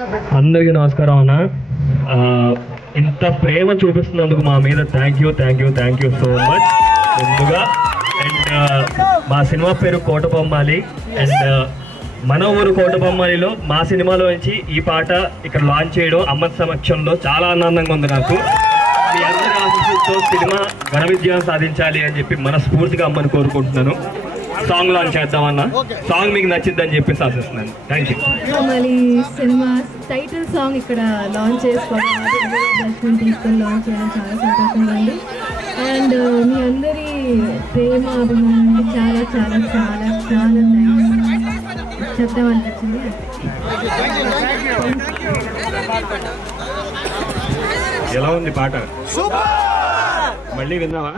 అందరికీ నమస్కారం అన్న. ఇంత ప్రేమ చూపిస్తున్నందుకు మా మీద థ్యాంక్ యూ సో మచ్ ముందుగా. అండ్ మా సినిమా పేరు కోటబొమ్మాలి. అండ్ మన ఊరు కోటబొమ్మాలిలో మా సినిమాలో నుంచి ఈ పాట ఇక్కడ లాంచ్ చేయడం అమ్మ సమక్షంలో చాలా ఆనందంగా ఉంది నాకు. మీ అందరి ఆశీస్సులతో సినిమా ఘన విజయం సాధించాలి అని చెప్పి మనస్ఫూర్తిగా అమ్మని కోరుకుంటున్నాను. సాంగ్ లాంచ్ చేద్దామన్నా. సాంగ్ మీకు నచ్చిద్దని చెప్పేసి ఆశిస్తున్నాను. Thank you. మళ్ళీ సినిమా టైటిల్ సాంగ్ ఇక్కడ లాంచ్ చేసుకోవడం, దర్శనం తీసుకొని లాంచ్ చేయడం చాలా సంతోషంగా ఉంది. అండ్ మీ అందరి ప్రేమ అభిమానానికి చాలా చాలా చాలా చాలా థ్యాంక్స్ చెప్తామనిపించింది. ఎలా ఉంది పాట? మళ్ళీ విందామా?